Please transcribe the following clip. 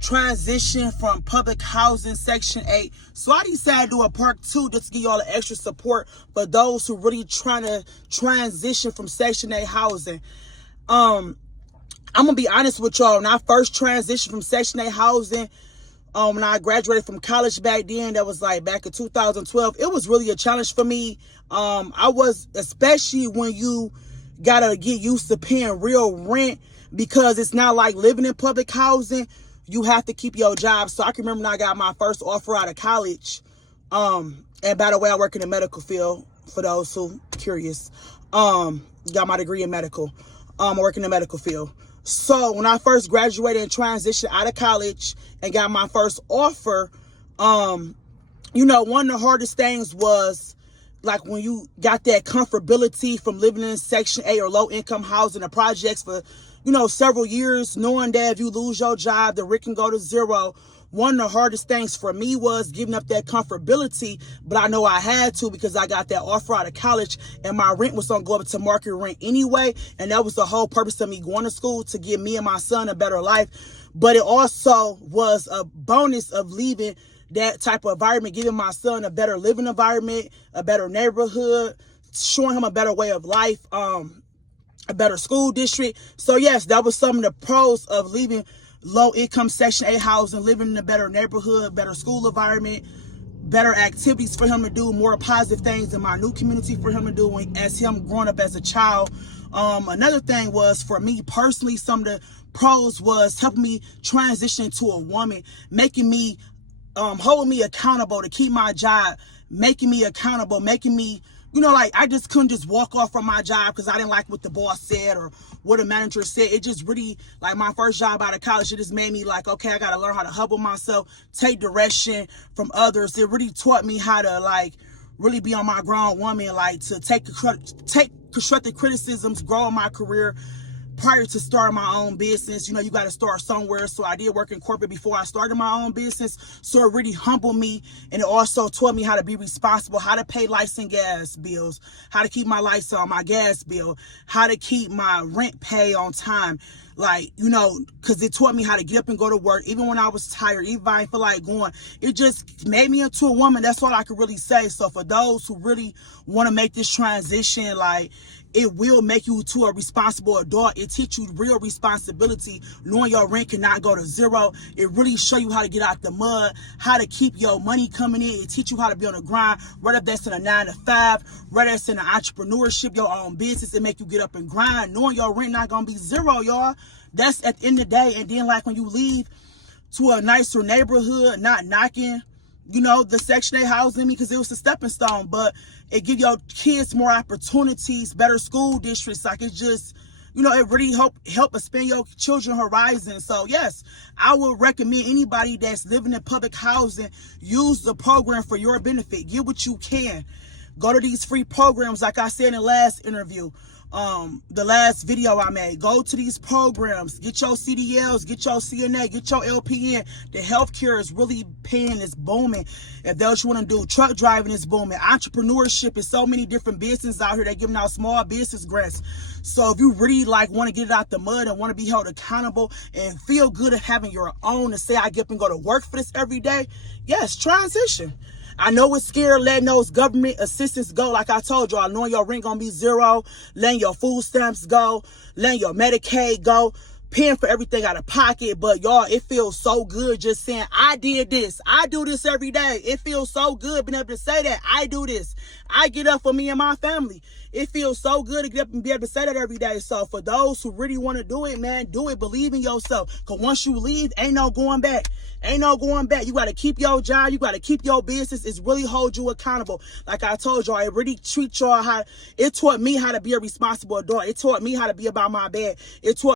transition from public housing Section 8. So I decided to do a part 2 just to give y'all an extra support for those who really trying to transition from Section 8 housing. I'm gonna be honest with y'all. When I first transitioned from Section 8 housing, when I graduated from college back then, that was like back in 2012, it was really a challenge for me. Especially when you gotta get used to paying real rent, because it's not like living in public housing. You have to keep your job. So I can remember when I got my first offer out of college. And by the way, I work in the medical field, for those who curious. Got my degree in medical. I work in the medical field. So when I first graduated and transitioned out of college and got my first offer, one of the hardest things was like when you got that comfortability from living in Section 8 or low income housing or projects for, several years, knowing that if you lose your job, the rent can go to zero. One of the hardest things for me was giving up that comfortability, but I know I had to because I got that offer out of college and my rent was going to go up to market rent anyway. And that was the whole purpose of me going to school, to give me and my son a better life. But it also was a bonus of leaving that type of environment, giving my son a better living environment, a better neighborhood, showing him a better way of life, a better school district. So yes, that was some of the pros of leaving low income Section 8 housing, living in a better neighborhood, better school environment, better activities for him to do, more positive things in my new community for him to do as him growing up as a child. Another thing was, for me personally, some of the pros was helping me transition to a woman, making me, holding me accountable to keep my job, making me accountable, making me, I just couldn't just walk off from my job because I didn't like what the boss said or what a manager said. It just really, like my first job out of college, it just made me like, okay, I got to learn how to humble myself, take direction from others. It really taught me how to really be on my grown woman, to take constructive criticisms, grow in my career. Prior to starting my own business, you got to start somewhere. So I did work in corporate before I started my own business. So it really humbled me. And it also taught me how to be responsible, how to pay lights and gas bills, how to keep my lights on, my gas bill, how to keep my rent pay on time. Because it taught me how to get up and go to work, even when I was tired, even if I didn't feel like going. It just made me into a woman. That's all I could really say. So for those who really want to make this transition, it will make you to a responsible adult. It teach you real responsibility, knowing your rent cannot go to zero. It really show you how to get out the mud, how to keep your money coming in. It teach you how to be on the grind, whether that's in a 9 to 5, whether that's in an entrepreneurship, your own business. It make you get up and grind, knowing your rent not gonna be zero, y'all. That's at the end of the day. And then when you leave to a nicer neighborhood, not knocking, the Section 8 housing, because it was a stepping stone, but it give your kids more opportunities, better school districts. It just, it really help expand your children's horizon. So yes, I would recommend anybody that's living in public housing, use the program for your benefit. Get what you can. Go to these free programs, like I said in the last interview, the last video I made. Go to these programs, get your CDLs, get your CNA, get your LPN. The healthcare is really paying, it's booming. If that's what you want to do, truck driving is booming. Entrepreneurship is so many different businesses out here. They're giving out small business grants. So if you really want to get it out the mud and want to be held accountable and feel good at having your own, and say I get up and go to work for this every day, yes, transition. I know it's scary letting those government assistance go. Like I told y'all, knowing your rent gonna be zero, letting your food stamps go, letting your Medicaid go, paying for everything out of pocket. But y'all, it feels so good just saying, I did this. I do this every day. It feels so good being able to say that. I do this. I get up for me and my family. It feels so good to get up and be able to say that every day. So for those who really want to do it, man, do it. Believe in yourself. Because once you leave, ain't no going back. Ain't no going back. You got to keep your job. You got to keep your business. It's really hold you accountable. Like I told y'all, it really treat y'all it taught me how to be a responsible adult. It taught me how to be about my bed. It taught